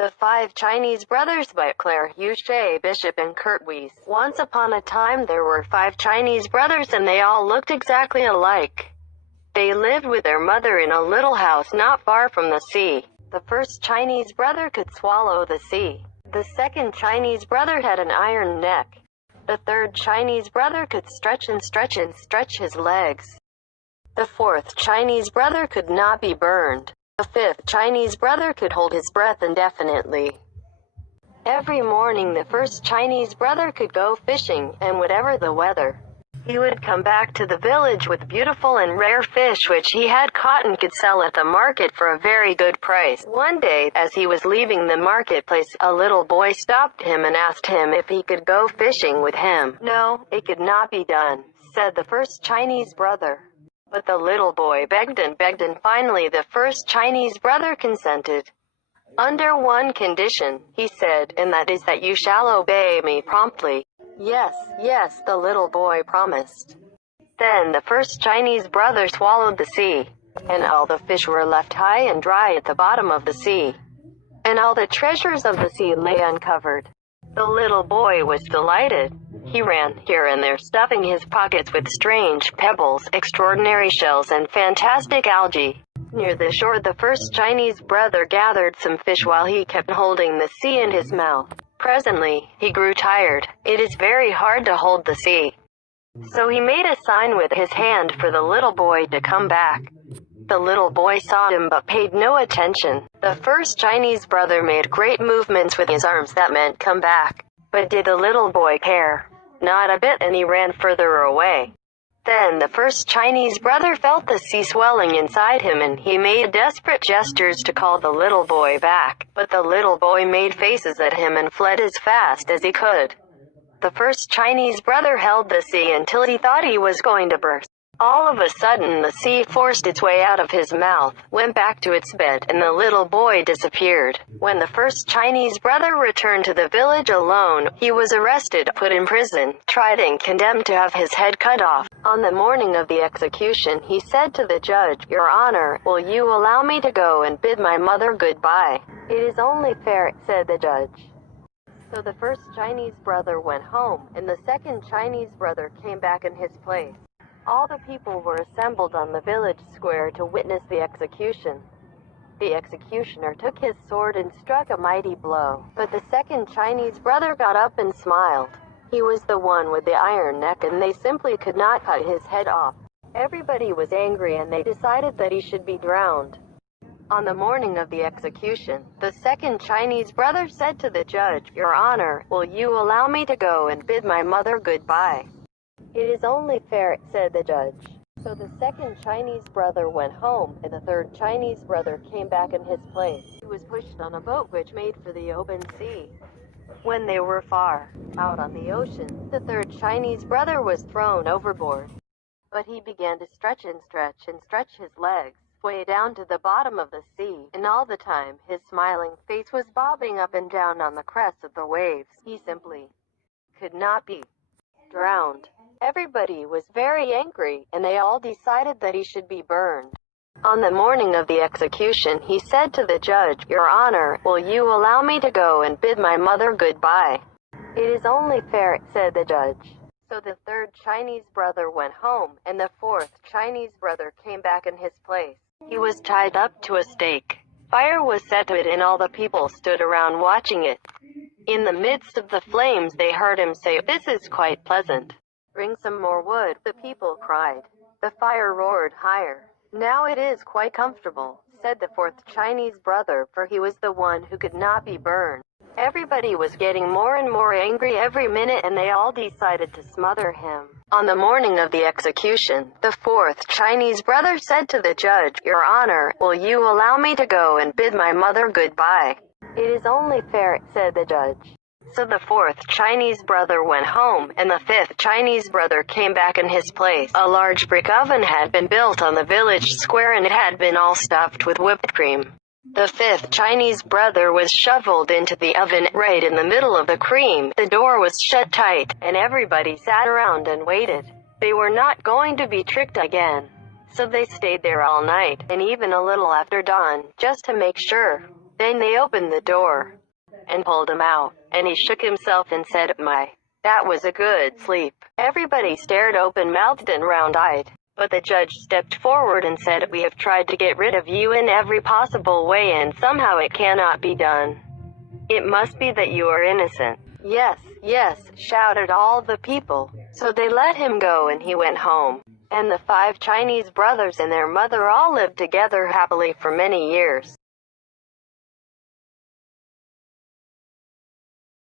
The Five Chinese Brothers by Claire Huchet Bishop and Kurt Weiss. Once upon a time there were 5 Chinese brothers and they all looked exactly alike. They lived with their mother in a little house not far from the sea. The first Chinese brother could swallow the sea. The second Chinese brother had an iron neck. The third Chinese brother could stretch and stretch and stretch his legs. The fourth Chinese brother could not be burned. The fifth Chinese brother could hold his breath indefinitely. Every morning the first Chinese brother could go fishing, and whatever the weather, he would come back to the village with beautiful and rare fish which he had caught and could sell at the market for a very good price. One day, as he was leaving the marketplace, a little boy stopped him and asked him if he could go fishing with him. No, it could not be done, said the first Chinese brother. But the little boy begged and finally the first Chinese brother consented. Under one condition, he said, and that is that you shall obey me promptly. Yes, yes, the little boy promised. Then the first Chinese brother swallowed the sea, and all the fish were left high and dry at the bottom of the sea, and all the treasures of the sea lay uncovered. The little boy was delighted. He ran here and there, stuffing his pockets with strange pebbles, extraordinary shells, and fantastic algae. Near the shore, the first Chinese brother gathered some fish while he kept holding the sea in his mouth. Presently, he grew tired. It is very hard to hold the sea. So he made a sign with his hand for the little boy to come back. The little boy saw him but paid no attention. The first Chinese brother made great movements with his arms that meant come back. But did the little boy care? Not a bit, and he ran further away. Then the first Chinese brother felt the sea swelling inside him and he made desperate gestures to call the little boy back. But the little boy made faces at him and fled as fast as he could. The first Chinese brother held the sea until he thought he was going to burst. All of a sudden the sea forced its way out of his mouth, went back to its bed, and the little boy disappeared. When the first Chinese brother returned to the village alone, he was arrested, put in prison, tried and condemned to have his head cut off. On the morning of the execution, he said to the judge, "Your Honor, will you allow me to go and bid my mother goodbye?" "It is only fair," said the judge. So the first Chinese brother went home, and the second Chinese brother came back in his place. All the people were assembled on the village square to witness the execution. The executioner took his sword and struck a mighty blow. But the second Chinese brother got up and smiled. He was the one with the iron neck, and they simply could not cut his head off. Everybody was angry and they decided that he should be drowned. On the morning of the execution, the second Chinese brother said to the judge, "Your Honor, will you allow me to go and bid my mother goodbye?" "It is only fair," said the judge. So the second Chinese brother went home, and the third Chinese brother came back in his place. He was pushed on a boat which made for the open sea. When they were far out on the ocean, the third Chinese brother was thrown overboard. But he began to stretch and stretch his legs, way down to the bottom of the sea, and all the time his smiling face was bobbing up and down on the crest of the waves. He simply could not be drowned. Everybody was very angry, and they all decided that he should be burned. On the morning of the execution, he said to the judge, "Your Honor, will you allow me to go and bid my mother goodbye?" "It is only fair," said the judge. So the third Chinese brother went home, and the fourth Chinese brother came back in his place. He was tied up to a stake. Fire was set to it, and all the people stood around watching it. In the midst of the flames they heard him say, "This is quite pleasant. Bring some more wood." The people cried. The fire roared higher. "Now it is quite comfortable," said the fourth Chinese brother, for he was the one who could not be burned. Everybody was getting more and more angry every minute, and they all decided to smother him. On the morning of the execution, the fourth Chinese brother said to the judge, "Your Honor, will you allow me to go and bid my mother goodbye?" "It is only fair," said the judge. So the fourth Chinese brother went home, and the fifth Chinese brother came back in his place. A large brick oven had been built on the village square, and it had been all stuffed with whipped cream. The fifth Chinese brother was shoveled into the oven right in the middle of the cream. The door was shut tight, and everybody sat around and waited. They were not going to be tricked again. So they stayed there all night, and even a little after dawn, just to make sure. Then they opened the door and pulled him out, and he shook himself and said, "My, that was a good sleep." Everybody stared open-mouthed and round-eyed. But the judge stepped forward and said, "We have tried to get rid of you in every possible way, and somehow it cannot be done. It must be that you are innocent." "Yes, yes," shouted all the people. So they let him go and he went home. And the 5 Chinese brothers and their mother all lived together happily for many years.